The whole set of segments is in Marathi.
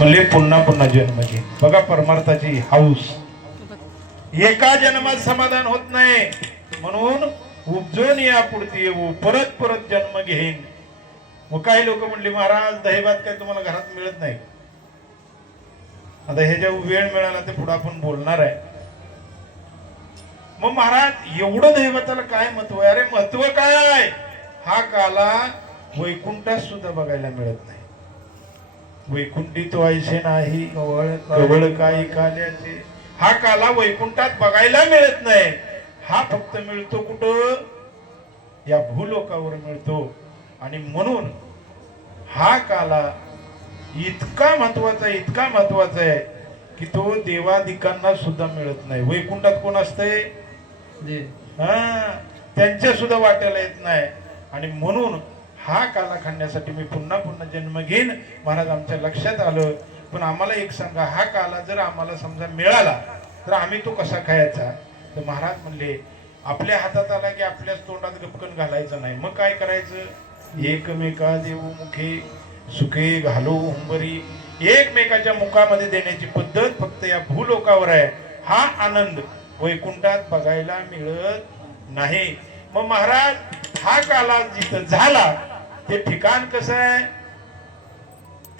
म्हणले पुन्हा पुन्हा जन्म घे. बघा परमार्थाची हाऊस. एका जन्मात समाधान होत नाही, म्हणून उपजून यापुढे येऊ, परत परत जन्म घेईन. मग काही लोक म्हणले महाराज दहीभात काय तुम्हाला घरात मिळत नाही. आता हे जेव्हा वेळ मिळाला ते पुढे आपण बोलणार आहे. मग महाराज एवढं दहीभाताला काय महत्व आहे? अरे महत्व काय आहे? हा काला वैकुंठात सुद्धा बघायला मिळत नाही. वैकुंठी तो ऐसे नाही कवळ काही काल्याचे. हा काला वैकुंठात बघायला मिळत नाही. हा फक्त मिळतो कुठं? या भूलोकावर मिळतो. आणि म्हणून हा काला इतका महत्वाचा आहे की तो देवादिकांना सुद्धा मिळत नाही. वैकुंठात कोण असते? त्यांच्या सुद्धा वाट्याला येत नाही. आणि म्हणून हा काला खाण्यासाठी मी पुन्हा पुन्हा जन्म घेईन. महाराज आमच्या लक्षात आलं. पण आम्हाला एक सांगा, हा काला जर आम्हाला समजा मिळाला तर आम्ही तो कसा खायचा? तर महाराज म्हणले आपल्या हातात आला की आपल्याच तोंडात गपकन घालायचं नाही. मग काय करायचं? एकमेका देऊ मुखे सुखे घालो हुंबरी. एकमेकाच्या मुखामध्ये देण्याची पद्धत फक्त या भूलोकावर आहे. हा आनंद वैकुंठात बघायला मिळत नाही. मग महाराज हा काला जिथं झाला ते ठिकाण कसं आहे?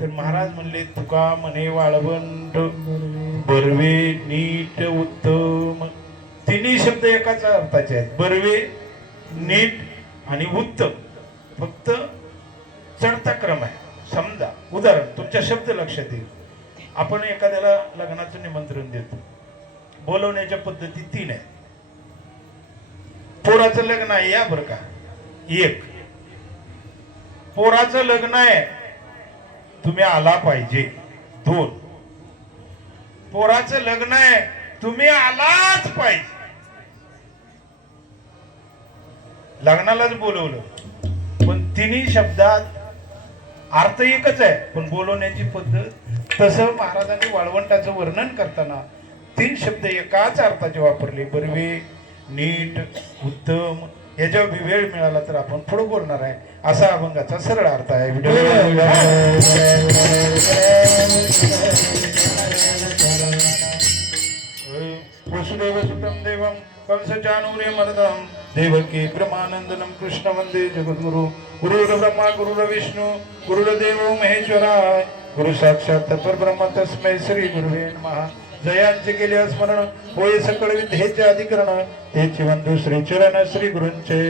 तर महाराज म्हणले तुका म्हणे वाळवंट बर्वे नीट उत्तम. तिन्ही शब्द एकाच अर्थाचे आहेत. बर्वे, नीट आणि उत्तम. फक्त चढता क्रम आहे. समजा उदाहरण तुमच्या शब्द लक्षात येईल. आपण एखाद्याला लग्नाचं निमंत्रण देतो. बोलवण्याच्या पद्धती 3 आहेत. पोराचं लग्न आहे या बरं का, 1. पोराचं लग्न आहे तुम्ही आला पाहिजे, 2. पोराचं लग्न आहे तुम्ही आलाच पाहिजे. लग्नालाच बोलवलं पण तिन्ही शब्दात अर्थ एकच आहे पण बोलवण्याची पद्धत. तसं महाराजांनी वाळवंटाचं वर्णन करताना 3 शब्द एकाच अर्थाचे वापरले. बर्वे, नीट, उत्तम. याच्यावर वेळ मिळाला तर आपण पुढे बोलणार आहे. असा अभंगाचा सरळ अर्थ आहे. वसुदेव सुतम देवम कंसचानूर्य मर्दम देवकी ब्रह्मानंदनम कृष्ण वंदे जगद्गुरु. गुरुर् ब्रह्मा गुरुर्विष्णू गुरुर्देव महेश्वराय. गुरु साक्षात परब्रह्म तस्मै श्री गुरुवे नमः. जयांचे केले स्मरण होय सकळ विद्येचे अधिकरण. तेची वंदू श्री चरण श्री गुरूंचे.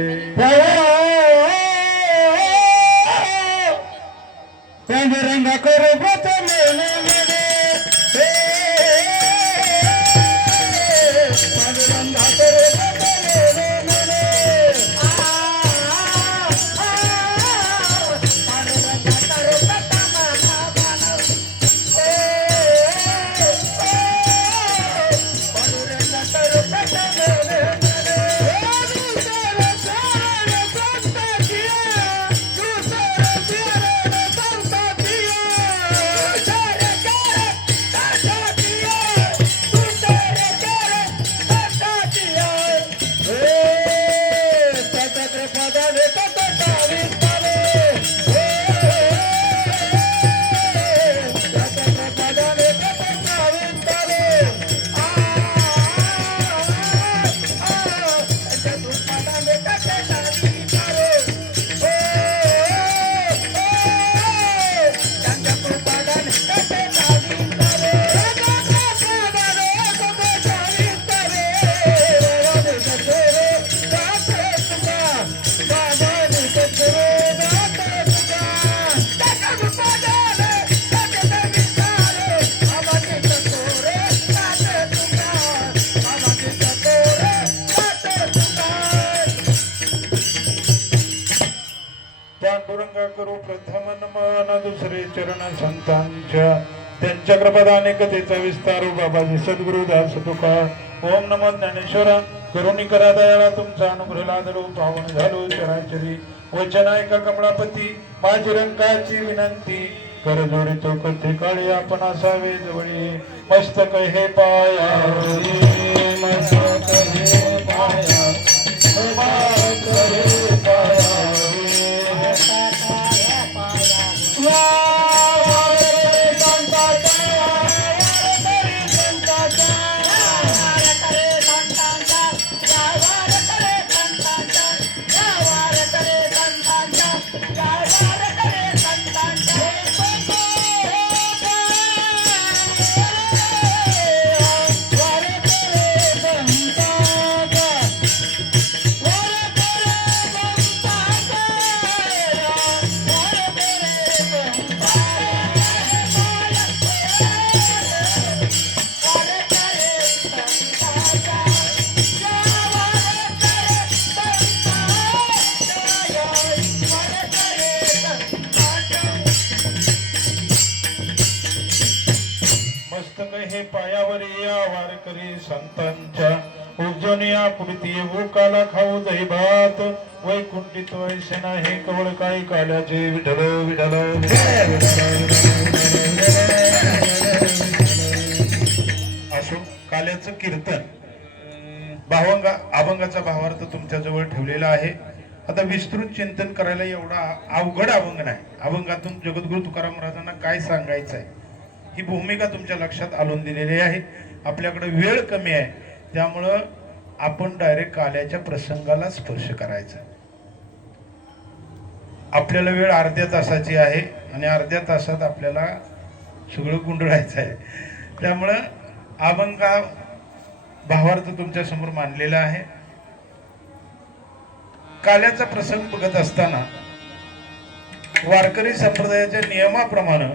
रंगा करू करू प्रथम नमन दुसरे चरण संतांच्या. त्यांच्या कृपादाने कथेचा विस्तार बाबाजी सद्गुरु दास तुका. ओम नमो ज्ञानेश्वरा. करुणी करा दयाळा तुमचा अनुग्रह लादलो पावन झालो चराचरी. वचन ऐका कमळापती माझी रंगाची विनंती. कर जोडी तो कथे काळी आपण असावे जवळी. मस्तक हे पाया मस्तक हे पाया Wow! अभंग हे पायावर या वारकरी संतांच्या उज्जनिया पुढती काला खाऊ दही भात वैकुंठी तो ऐसेना हे कवळ काही काल्याचे विठल विठल असो काल्याचं कीर्तन अभंगाचा भावार्थ तुमच्या जवळ ठेवलेला आहे. आता विस्तृत चिंतन करायला एवढा अवघड अभंग नाही. अभंगातून जगद्गुरु तुकाराम महाराजांना काय सांगायचं आहे ही भूमिका तुमच्या लक्षात आणून दिलेली आहे. आपल्याकडे वेळ कमी आहे त्यामुळं आपण डायरेक्ट काल्याच्या प्रसंगाला स्पर्श करायचा. आपल्याला वेळ अर्ध्या तासाची आहे आणि अर्ध्या तासात आपल्याला सगळं गुंडळायचं आहे. त्यामुळं अभंगा भावार्थ तुमच्या समोर मांडलेला आहे. काल्याचा प्रसंग बघत असताना वारकरी संप्रदायाच्या नियमाप्रमाणे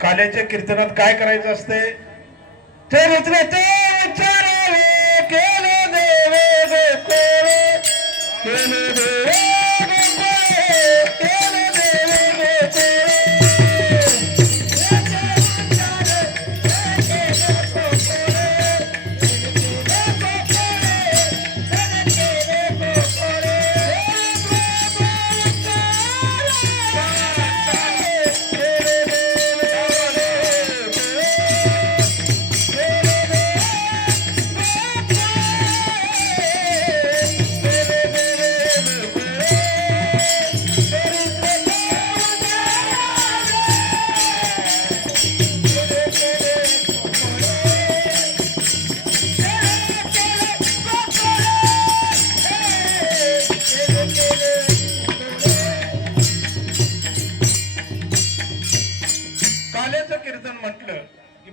काल्याच्या कीर्तनात काय करायचं असते. चरित्र उच्चारावे केले देवे गोकुळे केले देवे गोकुळे केले देवे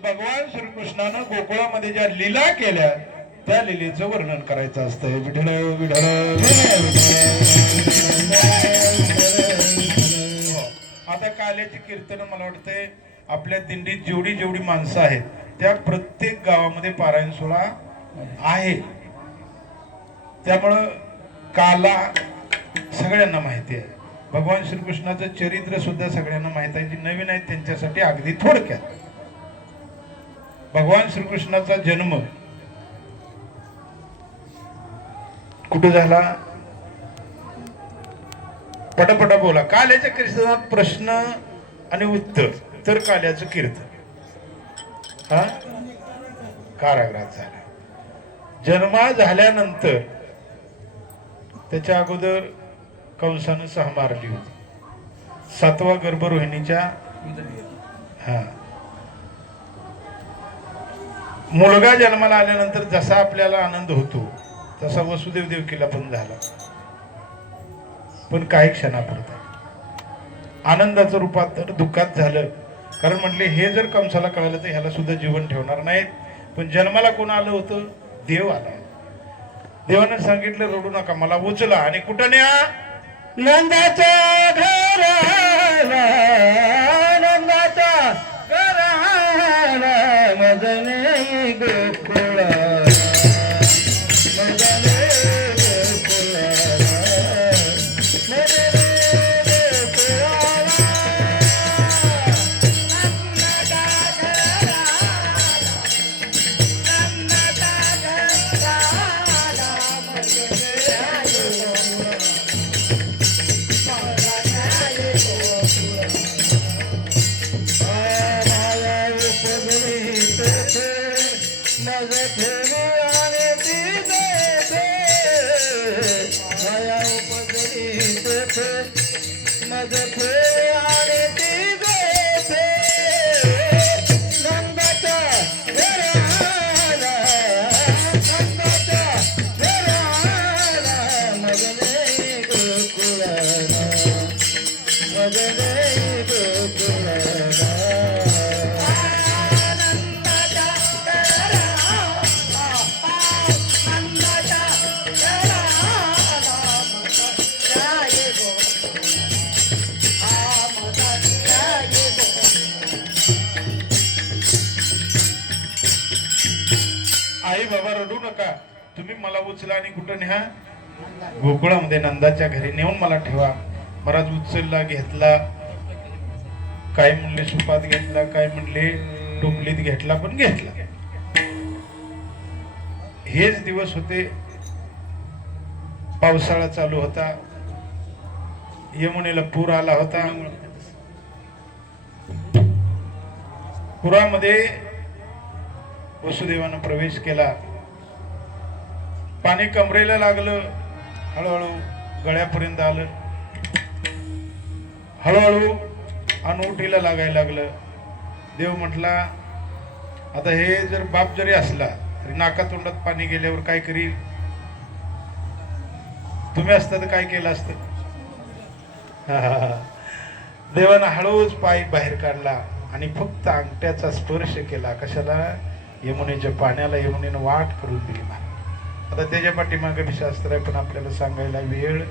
भगवान श्रीकृष्णानं गोकुळामध्ये ज्या लीला केल्या त्या लीलेचं वर्णन करायचं असतं. विठ्ठल विठ्ठल. आता काल्याची कीर्तन मला वाटतंय आपल्या दिंडीत जेवढी जेवढी माणसं आहेत त्या प्रत्येक गावामध्ये पारायण सोहळा आहे. त्यामुळं काला सगळ्यांना माहिती आहे. भगवान श्रीकृष्णाचं चरित्र सुद्धा सगळ्यांना माहित आहे. जी नवीन आहेत त्यांच्यासाठी अगदी थोडक्यात. भगवान श्रीकृष्णाचा जन्म कुठे झाला. पटापटा बोला. काल्याच्या कीर्तनात प्रश्न आणि उत्तर तर काल्याचं कीर्तन हा कारागृहात झालं. जन्मा झाल्यानंतर त्याच्या अगोदर कंसानं सहा मारली होती. 7वा गर्भरोहिणीच्या हा मुलगा जन्माला आल्यानंतर जसा आपल्याला आनंद होतो तसा वसुदेव देवकीला पण झाला. पण काही क्षणापुरता आनंदाचं रूपांतर दुःखात झालं. कारण म्हटले हे जर कंसाला कळालं तर ह्याला सुद्धा जीवन ठेवणार नाहीत. पण जन्माला कोण आलं होतं. देव आला. देवानं सांगितलं रडू नका मला उचला आणि कुठं न्या. नंदाच्या घराला नंदाच्या घराला मदने गोकुळा मदने गोकुळा मदने तुम्ही मला उचला आणि कुठं न्या. गोकुळामध्ये नंदाच्या घरी नेऊन मला ठेवा. महाराज उचलला घेतला. काय म्हणले सुपात घेतला. काय म्हणले टोपलीत घेतला पण घेतला. हेच दिवस होते, पावसाळा चालू होता, यमुनेला पूर आला होता. पुरामध्ये वसुदेवानं प्रवेश केला. पाणी कमरेला लागलं, हळूहळू गळ्यापर्यंत आलं, हळूहळू अनउटीला लागायला लागलं. देव म्हटला, आता हे जर बाप जरी असला तरी नाकातोंडात पाणी गेल्यावर काय करील? तुम्ही असता तर काय केलं असतं? देवानं हळूच पाय बाहेर काढला आणि फक्त अंगठ्याचा स्पर्श केला. कशाला? यमुनेच्या पाण्याला. यमुनेनं वाट करून दिली मला. आता त्याच्या पाठीमागे बी शास्त्र आहे, पण आपल्याला सांगायला वेळ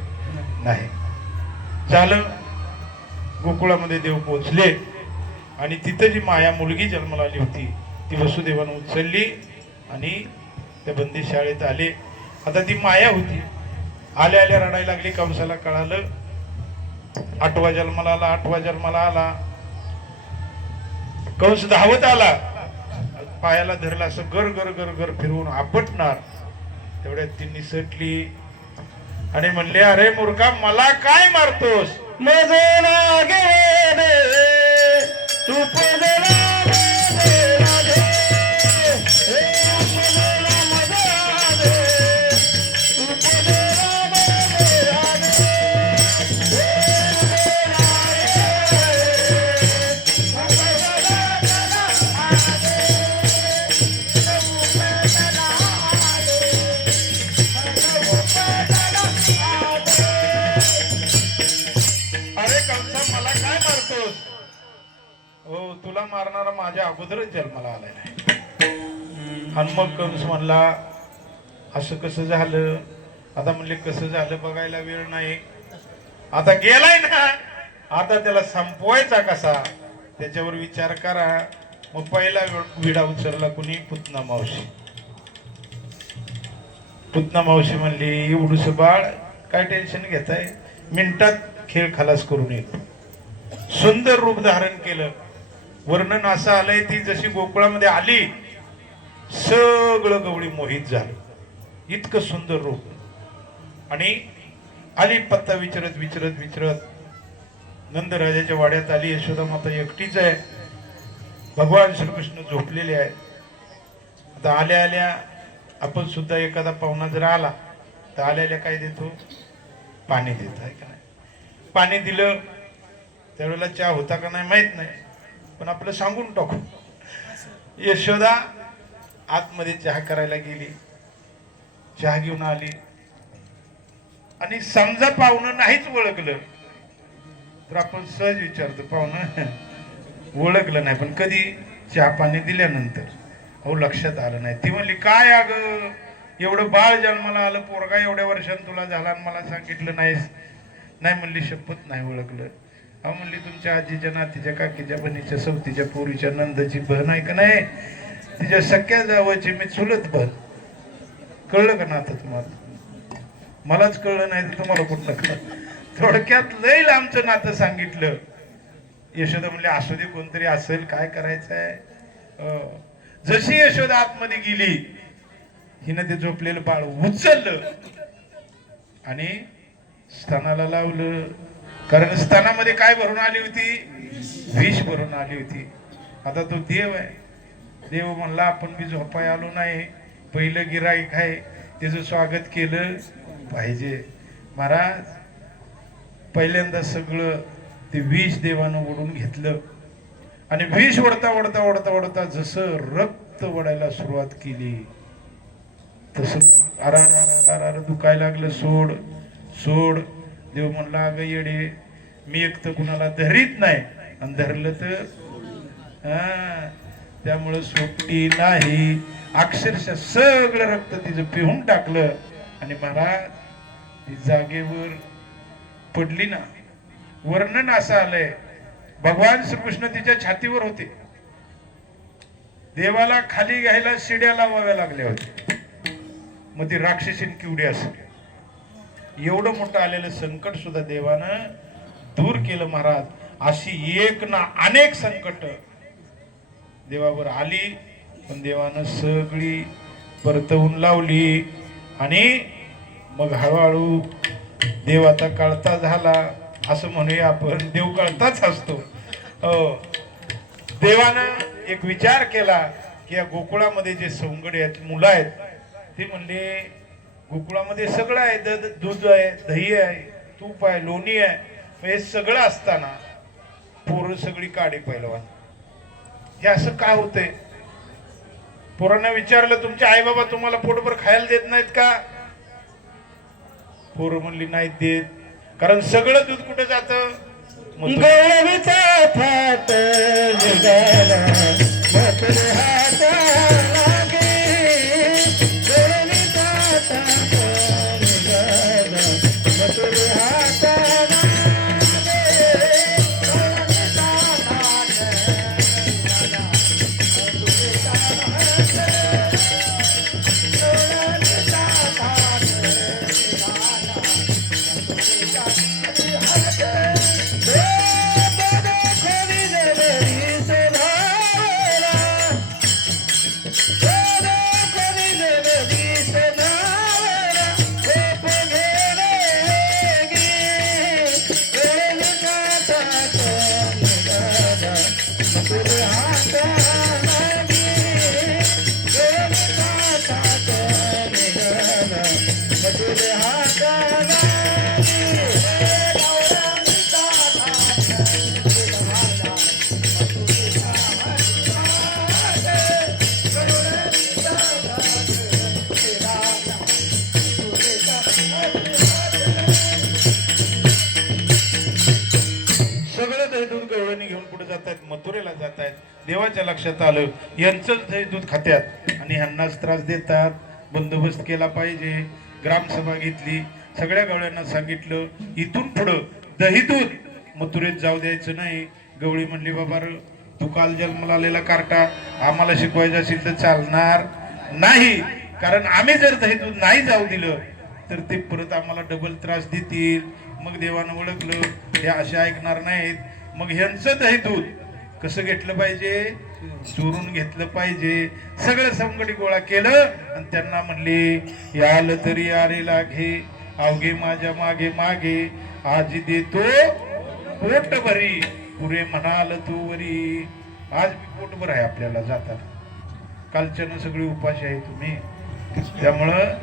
नाही. झालं, गोकुळामध्ये देव पोचले आणि तिथं जी माया मुलगी जन्माला आली होती ती वसुदेवानं उचलली आणि त्या बंदी शाळेत आले. आता ती माया होती, आल्या आल्या रडायला लागली. कंसाला कळालं, 8वा जन्माला आला, 8वा जन्माला आला. कंस धावत आला, पायाला धरला, असं गर गर गर गर फिरवून आपटणार. तेवढ्यात ती निसटली आणि म्हणले, अरे मूर्खा, मला काय मारतोस? तुला मारणारा माझ्या अगोदरच जन्माला आलाय नाही. आणि मग कंस म्हणला, असं कसं झालं? आता म्हणले, कसं झालं बघायला वेळ नाही. आता गेलाय ना, आता त्याला संपवायचा कसा त्याच्यावर विचार करा. मग पहिला विडा उचलला कुणी? पुतना मावशी. पुतना मावशी म्हणली, एवढूस बाळ काय टेन्शन घेताय, मिनिटात खेळ खलास करून येतो. सुंदर रूप धारण केलं. वर्णन असं आलंय, ती जशी गोकुळामध्ये आली सगळं गवळी मोहित झालं. इतकं सुंदर रूप. आणि आली पत्ता विचारत विचारत विचारत नंदराजाच्या वाड्यात आली. यशोदा माता एकटीच आहे, भगवान श्रीकृष्ण झोपलेले आहेत. आता आल्या आल्या आपण सुद्धा एखादा पाहुणा जर आला तर आल्या आल्या काय देतो? पाणी देत आहे का नाही? पाणी दिलं, त्यावेळेला चहा होता का नाही माहित नाही, पण आपलं सांगून टाकू. यशोदा आतमध्ये चहा करायला गेली, चहा घेऊन आली. आणि समजा पाहुणं नाहीच ओळखलं तर आपण सहज विचारतो, पाहुणं ओळखलं नाही, पण कधी चहा पाणी दिल्यानंतर अहो लक्षात आलं नाही. ती म्हणली, काय अगं, एवढं बाळ जन्माला आलं, पोरगा एवढ्या वर्षांत तुला झाला आणि मला सांगितलं नाहीस? नाही म्हणली, शपथ नाही ओळखलं. अहो म्हणली, तुमच्या आजीच्या नातीच्या काकीच्या बहिणीच्या सवतीच्या पोरीच्या नंदची बहीण आहे का नाही, तिच्या सख्या जावाची मी चुलत बहीण. कळलं का नातं तुम्हाला? मलाच कळलं नाही तर तुम्हाला कुठलं कळलं? थोडक्यात लय लांबचं नातं सांगितलं. यशोदा म्हणले, असू दे, कोणतरी असेल, काय करायचंय. जशी यशोदा आतमध्ये गेली, हिनं ते झोपलेलं बाळ उचललं आणि स्तनाला लावलं. कारण स्तनामध्ये काय भरून आली होती? विष भरून आली होती. आता तो देव आहे. देव म्हणला, आपण बी झोपाय आलो नाही, पहिलं गिराईक आहे, त्याचं स्वागत केलं पाहिजे. महाराज, पहिल्यांदा सगळं ते विष देवानं ओढून घेतलं आणि विष ओढता ओढता ओढता ओढता जसं रक्त ओढायला सुरुवात केली तसं अरार दुखायला लागलं. सोड सोड. देव म्हणला, अगं येडे, मी एक तर कुणाला धरीत नाही आणि धरलं तर त्यामुळं सुट्टी नाही. अक्षरशः सगळं रक्त तिचं पिहून टाकलं आणि महाराज ती जागेवर पडली ना. वर्णन असं आलंय, भगवान श्रीकृष्ण तिच्या छातीवर होते, देवाला खाली घ्यायला शिड्या लावाव्या लागल्या होत्या. मग ती राक्षसीन किवडी असेल. एवढं मोठं आलेलं संकट सुद्धा देवानं दूर केलं महाराज. अशी एक ना अनेक संकट देवावर आली, पण देवानं सगळी परतवून लावली. आणि मग हळूहळू देव आता कळता झाला, असं म्हणूया आपण. देव कळताच असतो. हो, देवानं एक विचार केला की या गोकुळामध्ये जे सौंगडे आहेत, मुलं आहेत, ते म्हणले गोकुळामध्ये सगळं आहे, दूध आहे, दही आहे, तूप आहे, लोणी आहे, हे सगळं असताना पोरं सगळी काडी पैलवान. हे असं का होतंय? पोरांना विचारलं, तुमचे आई बाबा तुम्हाला पोटभर खायला देत नाहीत का? पोरं म्हणली नाहीत देत. कारण सगळं दूध कुठे जातं? मथुरेला जात आहेत. देवाच्या लक्षात आलं यांचं दूध खात्यात आणि ह्यांनाच त्रास देतात. बंदोबस्त केला पाहिजे. ग्रामसभा घेतली, सगळ्या गवळ्यांना सांगितलं इथून पुढं दही दूध मथुरेत जाऊ द्यायचं नाही. गवळी म्हणली, बाबा तू काल जन्माला आलेला कार्टा, आम्हाला शिकवायचं असेल तर चालणार नाही. कारण आम्ही जर दही दूध नाही जाऊ दिलं तर ते परत आम्हाला डबल त्रास देतील. मग देवानं ओळखलं हे असे ऐकणार नाहीत. मग ह्यांचं दही दूध कसं घेतलं पाहिजे? चोरून घेतलं पाहिजे. सगळं संगडी गोळा केलं आणि त्यांना म्हणले याल तरी आरेला घे, अवघे माझ्या मागे मागे, आज देतो पोट भरी, पुरे म्हणाल तू वरी. आज मी पोटभर आहे आपल्याला जाताना. कालच्यानं सगळी उपाशी आहे तुम्ही, त्यामुळं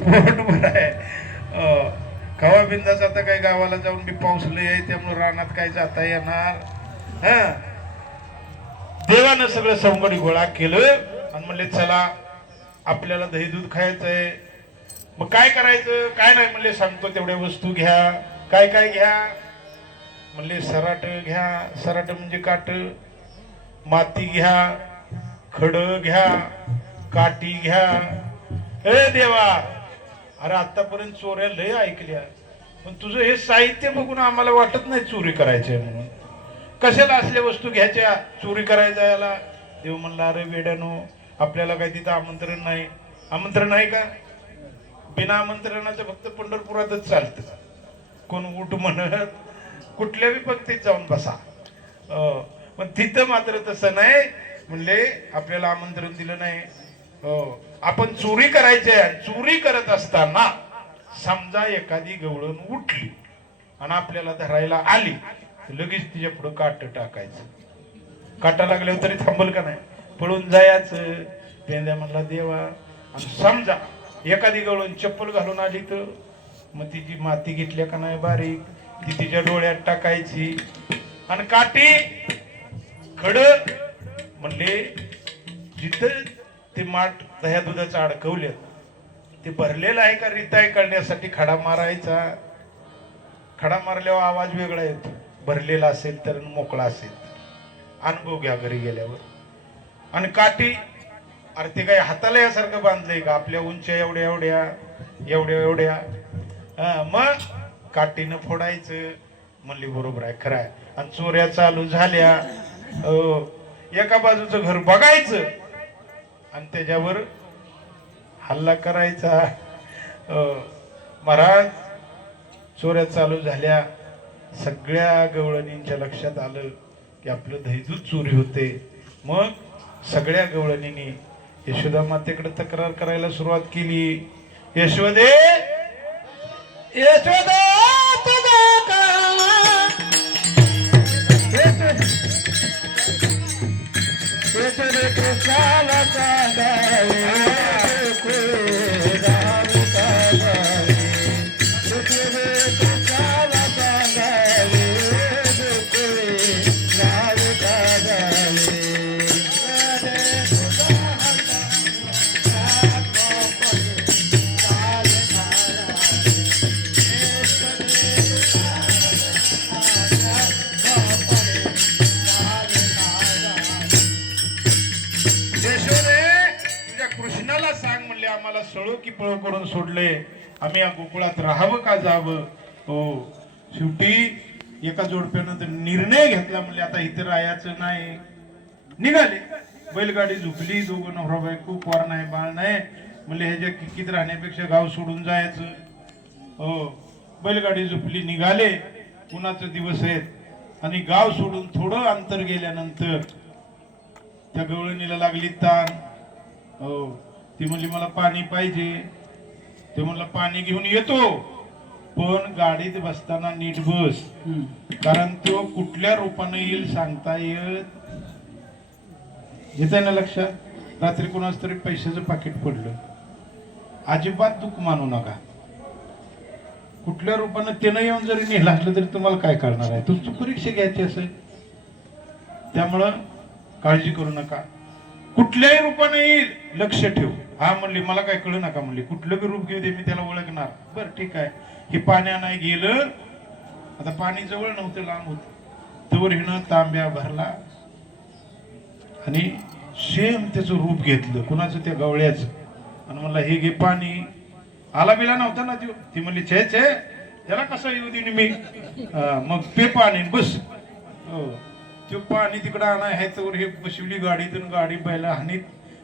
पोटभर आहे. कवा बिंदास आता काही गावाला जाऊन मी पाऊसले आहे, त्यामुळे रानात काय जाता येणार. हा, देवानं सगळं संगडी गोळा केलं आणि म्हणले चला आपल्याला दही दूध खायचंय. मग काय करायचं? काय नाही म्हणले, सांगतो तेवढ्या वस्तू घ्या. काय काय घ्या म्हणले? सराट घ्या. सराट म्हणजे काट. माती घ्या, खड घ्या, काठी घ्या. ए देवा, अरे आतापर्यंत चोऱ्या लय ऐकल्या, पण तुझं हे साहित्य बघून आम्हाला वाटत नाही चोरी करायची म्हणून. कशाला असल्या वस्तू घ्यायच्या चोरी करायचा याला? देव म्हणला, अरे वेड्यानो, आपल्याला काही तिथं आमंत्रण नाही. आमंत्रण नाही का? बिना आमंत्रणाचं फक्त पंढरपुरातच चालतं. कोण उठ म्हणत कुठल्याही पंक्तीत जाऊन बसा. पण तिथं मात्र तसं नाही. म्हणले आपल्याला आमंत्रण दिलं नाही. आपण चोरी करायची आहे. चोरी करत असताना समजा एखादी गवळण उठली आणि आपल्याला धरायला आली, लगेच तिच्या पुढे काट टाकायचं. काटा लागल्यावर तरी थांबल का नाही? पळून जायचं. पेंद्या म्हणला देवा, आणि समजा एखादी गवळण चप्पल घालून आली तर मग तिची माती घेतल्या का नाही बारीक, ती तिच्या डोळ्यात टाकायची. आणि काठी खड म्हणले जिथं ते माठ दह्या दुधाचं अडकवले ते भरलेलं आहे का रिताय करण्यासाठी खडा मारायचा. खडा मारल्यावर आवाज वेगळा येतो. भरलेला असेल तर, मोकळा असेल. अनुभव घ्या घरी गेल्यावर. आणि काठी, अरे ते काय हाताला यासारखं बांधलंय का? आपल्या उंच्या एवढ्या एवढ्या एवढ्या एवढ्या. मग काठीनं फोडायचं. म्हणली बरोबर आहे, खरं आहे. आणि चोऱ्या चालू झाल्या. एका बाजूचं घर बघायचं आणि त्याच्यावर हल्ला करायचा. महाराज, चोऱ्या चालू झाल्या. सगळ्या गवळणींच्या लक्षात आलं की आपलं दहीदूध चोरी होते. मग सगळ्या गवळणींनी यशोदा मातेकडे तक्रार करायला सुरुवात केली. यशोदे, यशोदा तुझा काळा, यशोदे कृष्णाला सांगावे, आम्हाला सळो की पळो करून सोडले, आम्ही या गोकुळात राहावं का जावं. हो, शेवटी एका जोडप्यानं तर निर्णय घेतला, म्हणजे आता इथं राहायचं नाही. निघाले, बैलगाडी झुकली, दोघं नवरा बायको, पोर नाही बाळ नाही, म्हणजे ह्याच्या किकीत राहण्यापेक्षा गाव सोडून जायचं. हो, बैलगाडी झुकली, निघाले. उन्हाचे दिवस आहेत आणि गाव सोडून थोडं अंतर गेल्यानंतर त्या गवळणीला लागली ताण. हो, ती म्हणली मला पाणी पाहिजे. ते म्हणलं पाणी घेऊन येतो, पण गाडीत बसताना नीट बस, कारण तो कुठल्या रूपाने येईल सांगता येत ना लक्षात. रात्री कोणाच तरी पैशाचं पाकिट पडलं, अजिबात दुःख मानू नका. कुठल्या रूपानं त्यानं येऊन जरी नेलं असलं तरी तुम्हाला काय करणार आहे, तुमची परीक्षा घ्यायची असेल. त्यामुळं काळजी करू नका, कुठल्याही रूपाने येईल लक्ष ठेव. हा म्हणली मला काय कळू नका, म्हणली कुठलं बी रूप घेऊ दे मी त्याला ओळखणार. बर ठीक आहे. हे पाण्या नाही गेलं, आता पाणी जवळ नव्हतं, लांब होत. तवर हिनं तांब्या भरला आणि सेम त्याचं रूप घेतलं, कुणाचं, त्या गवळ्याचं. आणि म्हणला हे घे पाणी. आला बिला नव्हता ना त्यो. ती म्हणली छे छे, त्याला कसं येऊ देईन मी. मग पे पाणी बस. हो, तो पाणी तिकडं आणाय आहे तर हे बसवली गाडीतून, गाडी बैला हानीत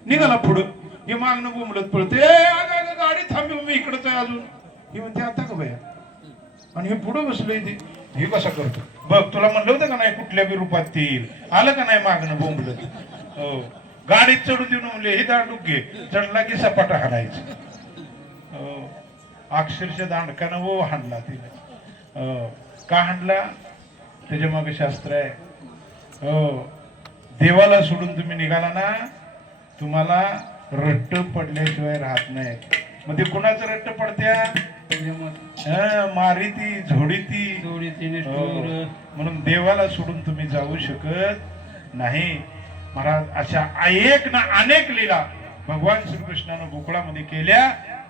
निघाला पुढं. हे मागणं बोंबलत पळते, गाडी थांबी, मी इकडच आहे अजून. हे म्हणते आता का भया, आणि हे पुढं बसलंय. ते हे कसं करतो बघ, तुला म्हणलं होतं का नाही कुठल्या बी रूपात ते येईल. आलं का नाही मागणं बोंबलत. हो, गाडीत चढू देऊन म्हणले हे दांडूक घे, चढला की सपाटा हाणायचं. हो, अक्षरशः दांडकानं वो हाणला तिने. का हाणला, त्याच्या मागे शास्त्र आहे. हो, देवाला सोडून तुम्ही निघाला ना, तुम्हाला रट्ट पडल्याशिवाय राहत नाही. मग ते कुणाचं रट्ट पडत्या, मारी ती झोडी ती. म्हणून देवाला सोडून तुम्ही जाऊ शकत नाही. महाराज अशा एक ना अनेक लीला भगवान श्रीकृष्णानं गोकुळामध्ये केल्या.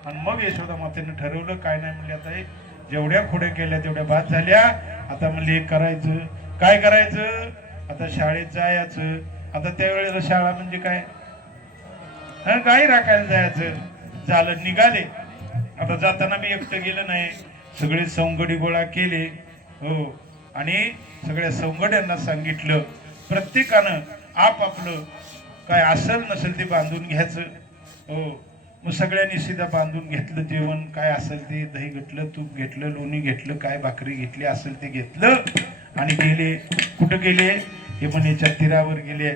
आणि मग यशोदा मातेनं ठरवलं काय नाही म्हणले, आता हे जेवढ्या खोड्या केल्या तेवढ्या बाद झाल्या. आता म्हणले एक करायचं, काय करायचं, आता शाळेत जायचं. आता त्यावेळेला शाळा म्हणजे काय, गाई राखायला जायचं. झालं, निघाले. आता जाताना मी एकटं गेलं नाही, सगळे सवंगडी गोळा केले. हो, आणि सगळ्या सवंगड्यांना सांगितलं, प्रत्येकानं आपापलं काय असेल नसेल ते बांधून घ्यायचं. हो, मग सगळ्यांनी सीधा बांधून घेतलं. जेवण काय असेल ते, दही घेतलं, तूप घेतलं, लोणी घेतलं, काय भाकरी घेतली असेल ते घेतलं आणि गेले. कुठं गेले, यमुनेच्या तीरावर गेले.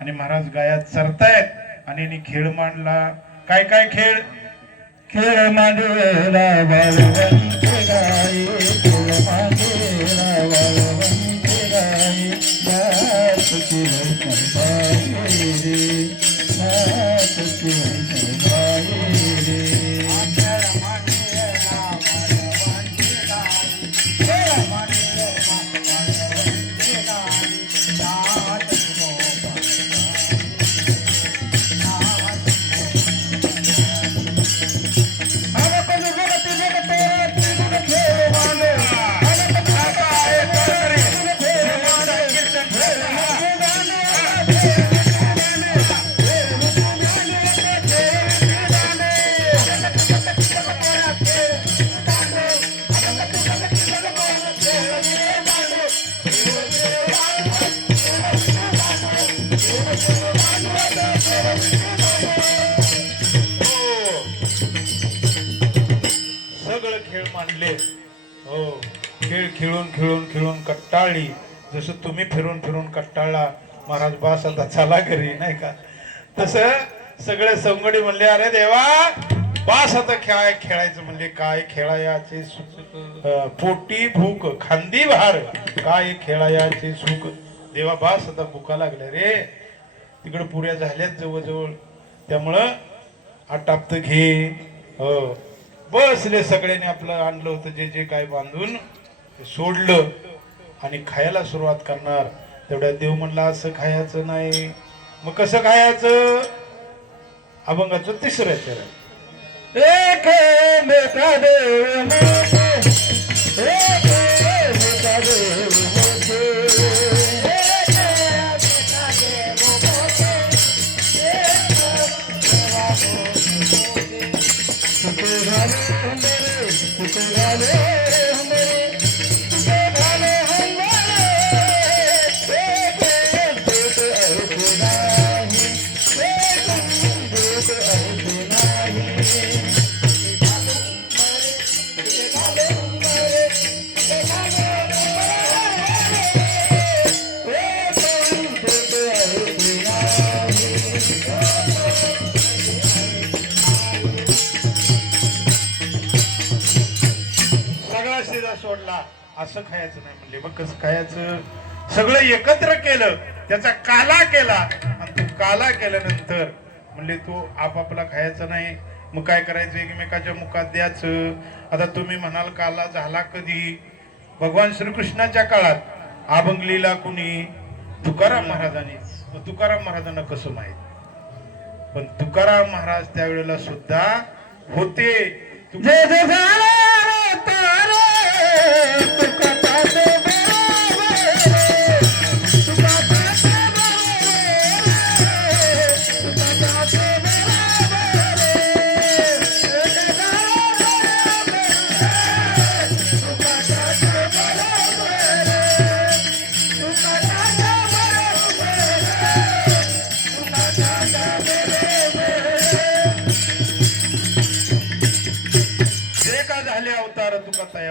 आणि महाराज गायात चरतायत आणि यांनी खेळ मांडला. काय काय खेळ, खेळ मांडला वाळवंटी गाई, खेळ मांडला वाळवंटी गाई, नाचती वैष्णवी रे, नाचती वैष्णवी रे. सगळं खेळ मांडले. हो, खेळ खेळून खेळून खेळून कट्टाळली. जसं तुम्ही फिरून फिरून कट्टाळला. महाराज बास आता चला घरी, नाही का. तस सगळे संगडी म्हणले अरे देवा बास आता खेळायचं म्हणले काय खेळायाचे पोटी भूक खांदी भार काय खेळायाचे सुख देवा बास आता भुका लागल्या रे तिकडे पुऱ्या झाल्यात जवळजवळ त्यामुळं आटापत घे हो बसले सगळ्यांनी आपलं आणलं होतं जे जे काय बांधून ते सोडलं आणि खायला सुरुवात करणार तेवढ्या देव म्हणला असं खायचं नाही मग कसं खायचं अभंगाचं तिसरं चरण एक मेका देव सोडला असं खायचं नाही म्हणले मग कसं खायचं सगळं एकत्र केलं त्याचा काला केला आणि तो काला केल्यानंतर म्हणले तो आपापला खायचा नाही मग काय करायचं एकमेकाच्या मुखात द्यायचं आता तुम्ही म्हणाल काला झाला कधी भगवान श्रीकृष्णाच्या काळात अभंगलीला कुणी तुकाराम महाराजांनी तुकाराम महाराजांना कसं माहित पण तुकाराम महाराज त्यावेळेला सुद्धा होते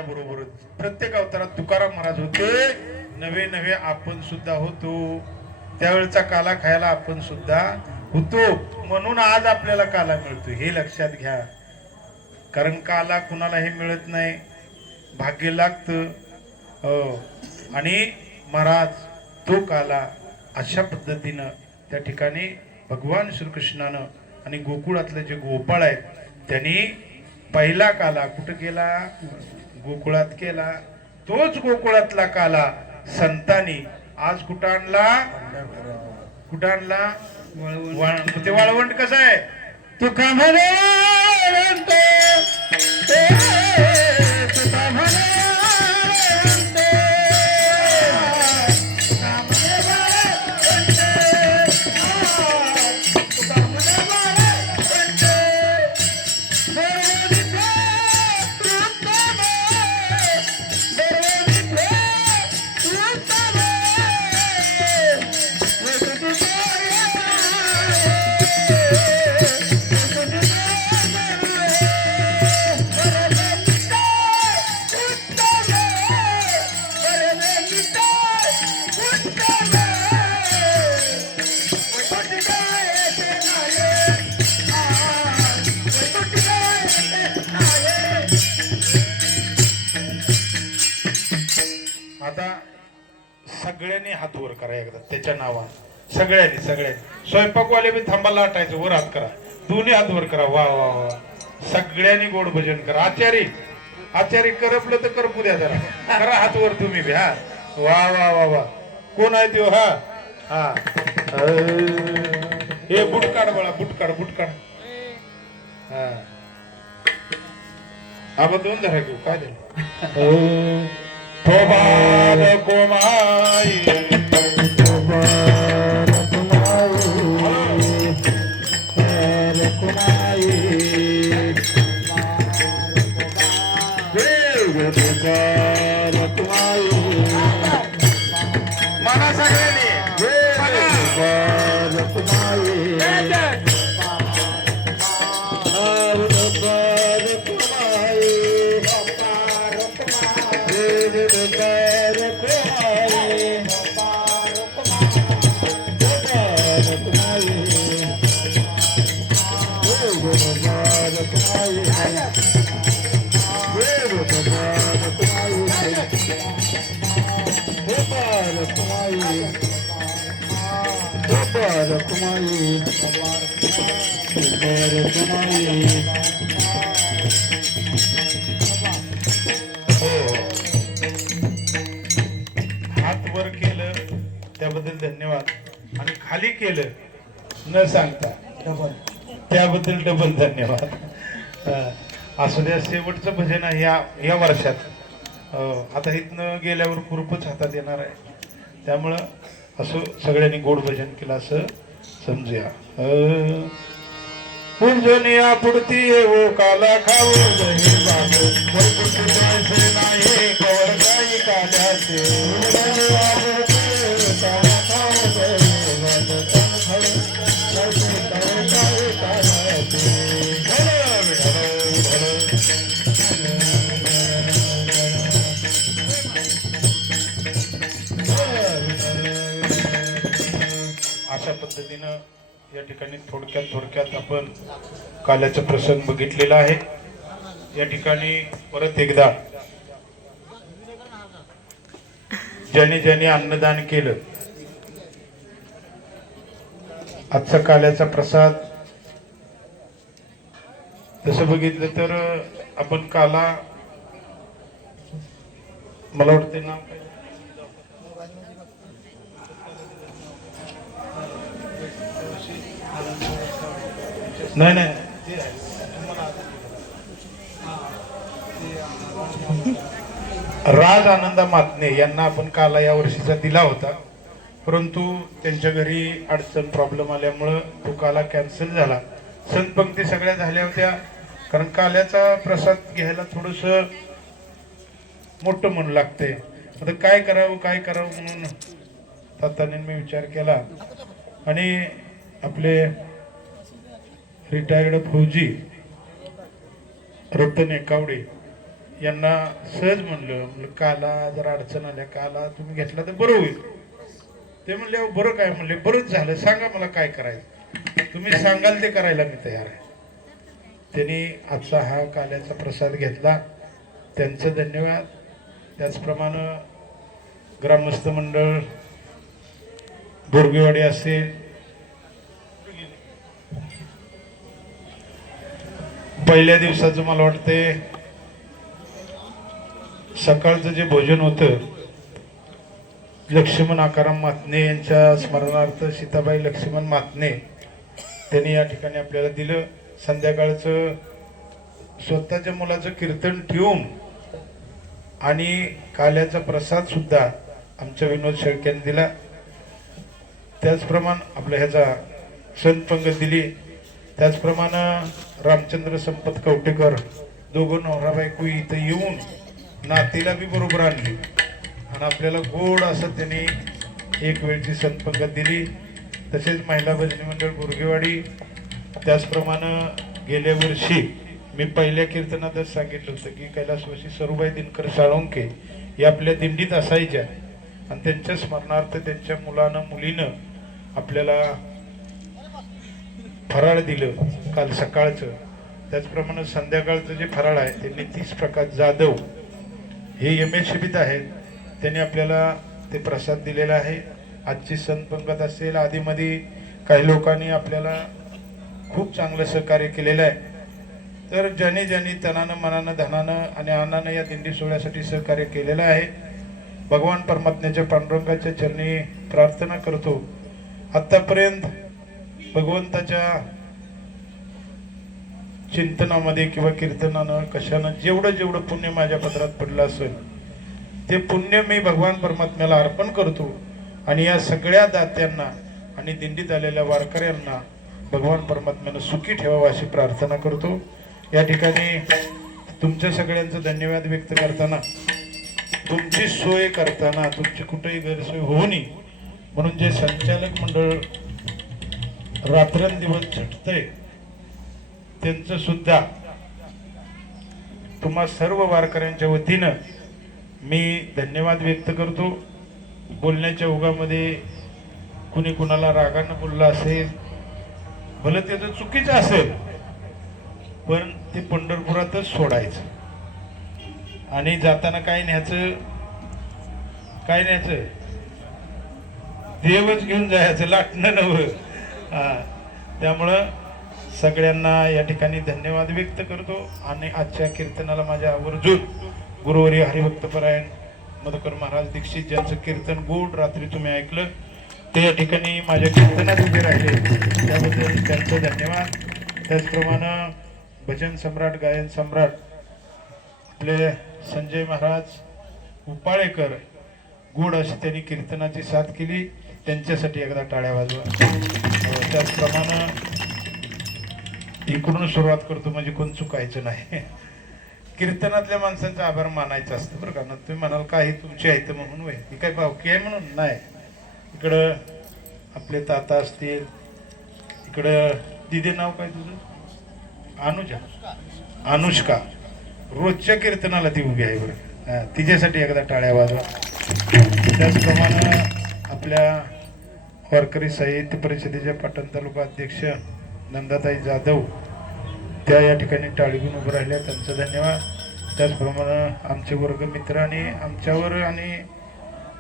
बरोबरच प्रत्येक अवतारात तुकाराम महाराज होते नवे नवे आपण सुद्धा होतो त्यावेळेचा काला खायला आपण सुद्धा होतो म्हणून आज आपल्याला काला मिळतो हे लक्षात घ्या कारण काला कुणालाही मिळत नाही भाग्य लागतं आणि महाराज तो काला अशा पद्धतीनं त्या ठिकाणी भगवान श्रीकृष्णानं आणि गोकुळातले जे गोपाळ आहेत त्यांनी पहिला काला कुठं केला गोकुळात केला तोच गोकुळातला काला संतांनी आज कुठं आणला ते वाळवंट कसं आहे तुका म्हणे सगळ्यांनी हात वर करा एकदा त्याच्या नावाने सगळ्यांनी स्वयंपाकवाले बी थांबायला हटायचं वर हात करा दोन्ही हात वर करा वा वा वा सगळ्यांनी गोड भजन करा आचारी करपलं तर करपू द्या जरा करा हात वर तुम्ही बी हा वा वा वा वा कोण आहे तो हा हा हे बुट काढ बळा बुट काढ हा आबा दोन धरा घेऊ काय दे थोबाल कोमाई मला सगळ्यांनी मुबारक माई मुबारक माई. हात वर केलं त्याबद्दल धन्यवाद आणि खाली केलं न सांगता त्याबद्दल डबल धन्यवाद. असू द्या. शेवटचं भजन आहे या वर्षात. आता इथनं गेल्यावर कुरपच हातात येणार आहे, त्यामुळं असं सगळ्यांनी गोड भजन केलं असं समजूया. पूजनिया पुढती येऊ काला खाऊ दही बाबू नाही कवर काही काढ्याचे काला खाऊ दही अशा पद्धतीनं या ठिकाणी थोडक्यात आपण काल्याचा प्रसंग बघितलेला आहे. या ठिकाणी परत एकदा ज्याने अन्नदान केलं, आजचा काल्याचा प्रसाद तसं बघितलं तर आपण काला, मला वाटते नाव काय, नाही राज आनंदा मातने यांना आपण काला या वर्षीचा दिला होता, परंतु त्यांच्या घरी अडचण प्रॉब्लेम आल्यामुळं तो काला कॅन्सल झाला. संतपंक्ती सगळ्या झाल्या होत्या, कारण काल्याचा प्रसाद घ्यायला थोडस मोठं मन लागते. आता काय करावं म्हणून तात्याने मी विचार केला आणि आपले रिटायर्ड फौजी रतन एकावडे यांना सहज म्हणलं काला जर अडचण आल्या, काला तुम्ही घेतला तर बरं होईल. ते म्हणले बरं काय, म्हणले बरंच झालं, सांगा मला काय करायचं, तुम्ही सांगाल ते करायला मी तयार आहे. त्यांनी आजचा हा काल्याचा प्रसाद घेतला, त्यांचं धन्यवाद. त्याचप्रमाणे ग्रामस्थ मंडळ बोरगेवाडी असेल, पहिल्या दिवसाचं मला वाटते सकाळचं जे भोजन होतं, लक्ष्मण आकाराम मातने यांच्या स्मरणार्थ सीताबाई लक्ष्मण मातने त्यांनी या ठिकाणी आपल्याला दिलं. संध्याकाळचं स्वतःच्या मुलाचं कीर्तन ठेवून आणि काल्याचा प्रसाद सुद्धा आमच्या विनोद शेळक्यांनी दिला. त्याचप्रमाणे आपल्या ह्याचा संत पंगत दिली. त्याचप्रमाणे रामचंद्र संपत कवटेकर दोघं नवरा बायको इथं येऊन नातीला बी बरोबर आणली आणि आपल्याला गोड असं त्यांनी एक वेळची संत पंगत दिली. तसेच महिला भजनी मंडळ बोरगेवाडी, त्याचप्रमाणे गेल्या वर्षी मी पहिल्या कीर्तनातच सांगितलं होतं की कैलासवासी सरूबाई दिनकर साळुंके या आपल्या दिंडीत असायच्या आणि त्यांच्या स्मरणार्थ त्यांच्या मुलीनं आपल्याला फराळ दिलं काल सकाळचं. त्याचप्रमाणे संध्याकाळचं जे फराळ आहे त्यांनी 30 प्रकाश जाधव हे MSCBत आहेत, त्यांनी आपल्याला ते प्रसाद दिलेला आहे. आजची संत पंगत असेल, आधीमध्ये काही लोकांनी आपल्याला खूप चांगलं सहकार्य केलेलं आहे. तर ज्यांनी तनानं मनानं धनानं आणि आनानं या दिंडी सोहळ्यासाठी सहकार्य केलेलं आहे, भगवान परमात्म्याच्या पांडुरंगाच्या चरणी प्रार्थना करतो आतापर्यंत भगवंताच्या चिंतनामध्ये किंवा कीर्तनानं कशानं जेवढं पुण्य माझ्या पदरात पडलं असेल ते पुण्य मी भगवान परमात्म्याला अर्पण करतो आणि या सगळ्या दात्यांना आणि दिंडीत आलेल्या वारकऱ्यांना भगवान परमात्म्यानं सुखी ठेवावं अशी प्रार्थना करतो. या ठिकाणी तुमच्या सगळ्यांचं धन्यवाद व्यक्त करताना, तुमची सोय करताना, तुमची कुठेही गैरसोय होऊ नये म्हणून जे संचालक मंडळ रात्रंदिवस झटतंय त्यांचं सुद्धा तुम्हा सर्व वारकऱ्यांच्या वतीनं मी धन्यवाद व्यक्त करतो. बोलण्याच्या ओघामध्ये कुणी कुणाला रागानं बोललं असेल, भलं त्याचं चुकीचं असेल, पण ते पंढरपुरातच सोडायचं आणि जाताना काय न्यायचं देवच घेऊन जायचं, लाटणं नव्हतं. त्यामुळं सगळ्यांना या ठिकाणी धन्यवाद व्यक्त करतो आणि आजच्या कीर्तनाला माझ्या आवर्जून गुरुवारी हरिभक्तपरायण मधुकर महाराज दीक्षित ज्यांचं कीर्तन गोड रात्री तुम्ही ऐकलं ते या ठिकाणी माझ्या कीर्तनात उभे राहिले त्याबद्दल त्यांचं धन्यवाद. त्याचप्रमाणे भजन सम्राट गायन सम्राट आपले संजय महाराज उपाळेकर गोड अशी त्यांनी कीर्तनाची साथ केली त्यांच्यासाठी एकदा टाळ्या वाजवा. त्याचप्रमाणे इकडून सुरुवात करतो म्हणजे कोण चुकायचं नाही. कीर्तनातल्या माणसांचा आभार मानायचा असतं बरं का ना. तुम्ही म्हणाल काही तुमची आहे म्हणून वय ही काय भावकी आहे म्हणून नाही. इकडं आपले ताता असतील इकडं दिदी नाव काय तुझं अनुजा अनुष्का रोजच्या कीर्तनाला ती उभी आहे बरं तिच्यासाठी एकदा टाळ्या वाजवा. त्याचप्रमाणे आपल्या वारकरी साहित्य परिषदेच्या पाटण तालुका अध्यक्ष नंदाताई जाधव त्या या ठिकाणी टाळी घेऊन उभं राहिल्या त्यांचं धन्यवाद. त्याचप्रमाणे आमचे वर्गमित्र आणि आमच्यावर आणि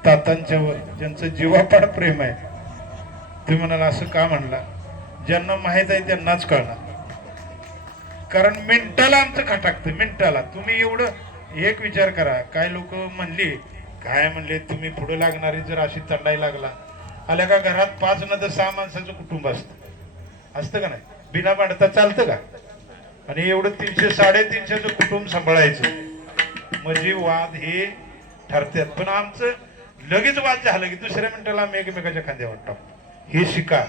तातांच्यावर ज्यांचं जीवापाड प्रेम आहे तुम्ही म्हणाला असं का म्हणला ज्यांना माहीत आहे त्यांनाच कळणार कारण मिनिटाला आमचं खटाकतं मिनिटाला. तुम्ही एवढं एक विचार करा काय लोक म्हणली काय म्हणले तुम्ही पुढे लागणारी जर अशी तंडाई लागला आल्या का घरात 5 न 6 माणसाचं कुटुंब असतं का नाही बिना भांडता चालतं का. आणि एवढं 300 350चं कुटुंब सांभाळायचं म्हणजे वाद हे ठरतात. पण आमचं लगेच वाद झालं की दुसऱ्या मिनिटाला आम्ही एकमेकाच्या खांद्यावर टाकतो. हे शिका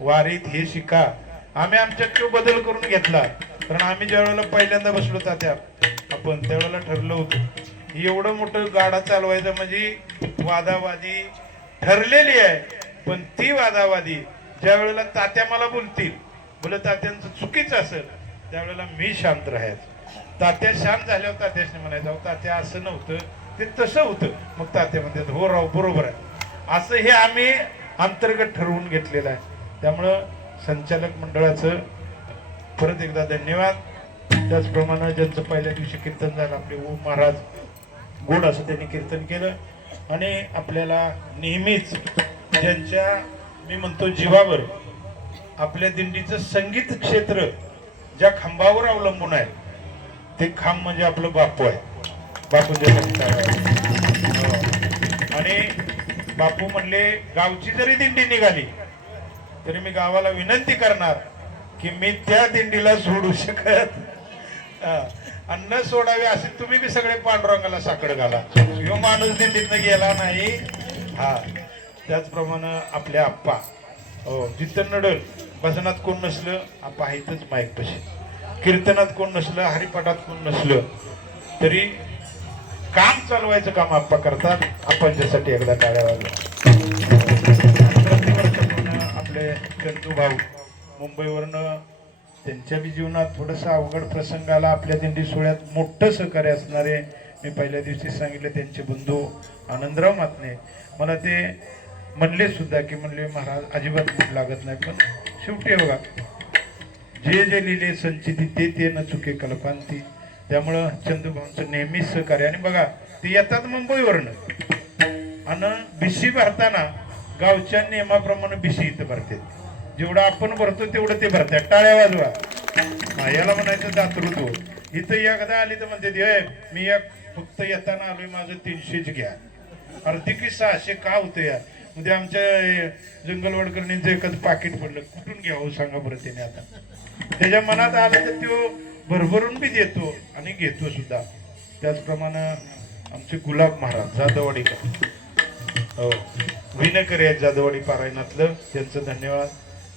वारीत हे शिका. आम्ही आमच्यात तो बदल करून घेतला कारण आम्ही ज्या वेळेला पहिल्यांदा बसलो तात्या आपण त्यावेळेला ठरलं होतं एवढं मोठं गाडा चालवायचं म्हणजे वादावादी ठरलेली आहे. पण ती वादावादी ज्या वेळेला तात्या मला बोलतील बोले तात्यांचं चुकीचं असेल त्यावेळेला मी शांत राहायचं. तात्या शांत झाल्यावर तात्याने म्हणायचं तात्या असं नव्हतं ते तसं होतं. मग तात्या म्हणतात हो राव बरोबर आहे असं हे आम्ही अंतर्गत ठरवून घेतलेलं आहे. त्यामुळं संचालक मंडळाचं परत एकदा धन्यवाद. त्याचप्रमाणे ज्यांचं पहिल्या दिवशी कीर्तन झालं आपले ओम महाराज गोड असं त्यांनी कीर्तन केलं आणि आपल्याला नेहमीच ज्यांच्या मी म्हणतो जीवावर आपल्या दिंडीचं संगीत क्षेत्र ज्या खांबावर अवलंबून आहे ते खांब म्हणजे आपलं बापू आहे. बापूंच्या आणि बापू म्हणले गावची जरी दिंडी निघाली तरी मी गावाला विनंती करणार की मी त्या दिंडीला सोडू शकत अन्न सोडावे असे तुम्ही बी सगळे पांडुरंगाला साकड घाला. ह्यो माणूस दिंडीतनं गेला नाही. त्याचप्रमाणे आपल्या आप्पा हो जिथं नडल भजनात कोण नसलं आप्पा इथंच माईक पशी कीर्तनात कोण नसलं हरिपाठात कोण नसलं तरी काम चालवायचं काम आप्पा करतात. आपणच्यासाठी एकदा टाळ्या वाजवा. आपले चंदू भाऊ मुंबईवरनं त्यांच्या बी जीवनात थोडंसं अवघड प्रसंग आला. आपल्या दिंडी सोहळ्यात मोठं सहकार्य असणारे मी पहिल्या दिवशी सांगितले त्यांचे बंधू आनंदराव मातने मला ते म्हणले सुद्धा की म्हणले महाराज अजिबात मूड लागत नाही पण शेवटी बघा जे जे लिहिले संचिती ते न चुके कल्पांती. त्यामुळं चंदूभाऊंचं नेहमीच सहकार्य. आणि बघा ते येतात मुंबईवरनं आणि बिशी भरताना गावच्या नियमाप्रमाणे बिशी इथं भरतात. जेवढं आपण भरतो तेवढं ते भरतात. टाळ्या वाजवा. याला म्हणायचं दातृत्व. इथं एकदा आली तर म्हणते मी एक फक्त येताना आलोय माझं 300च घ्या. अर्धी की 600 का होतं या. उद्या आमच्या जंगलवाडकरणींचं एकच पाकिट पडलं कुठून घ्यावं सांगा बरं त्याने. आता त्याच्या मनात आलं तर तो भरभरून बी देतो आणि घेतो सुद्धा. त्याचप्रमाणे आमचे गुलाब महाराज जाधववाडीकर हो विनकर आहेत जाधववाडी पारायणातलं त्यांचं धन्यवाद.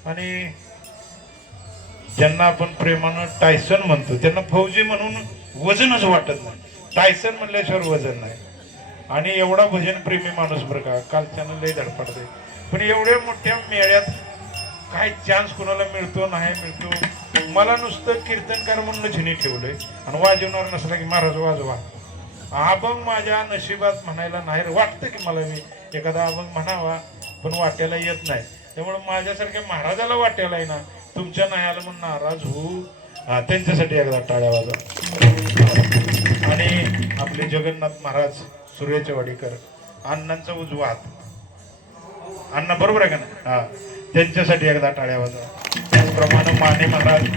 आणि ज्यांना आपण प्रेमानं टायसन म्हणतो त्यांना फौजी म्हणून वजनच वाटत नाही. टायसन म्हणल्याशिवाय वजन नाही. आणि एवढा भजन प्रेमी माणूस बरं का कालच्यानं लय धडपडते. पण एवढ्या मोठ्या मेळ्यात काय चान्स कोणाला मिळतो नाही मिळतो. मला नुसतं कीर्तनकार म्हणून झिनी ठेवलंय आणि वाजवणार नसला की महाराज वाजवा. अभंग माझ्या नशिबात म्हणायला नाही वाटतं की मला मी एखादा अभंग म्हणावा पण वाट्याला येत नाही. त्यामुळे माझ्यासारख्या महाराजाला वाट्याला आहे ना तुमच्या नाही आलं म्हणून नाराज होऊ. त्यांच्यासाठी एकदा टाळ्या वाजवा. आणि आपले जगन्नाथ महाराज सुर्यचवाडीकर अण्णांचा उजवा हात अण्णा बरोबर आहे का ना? हा, त्यांच्यासाठी एकदा टाळ्या वाजवा. त्याचप्रमाणे माने महाराज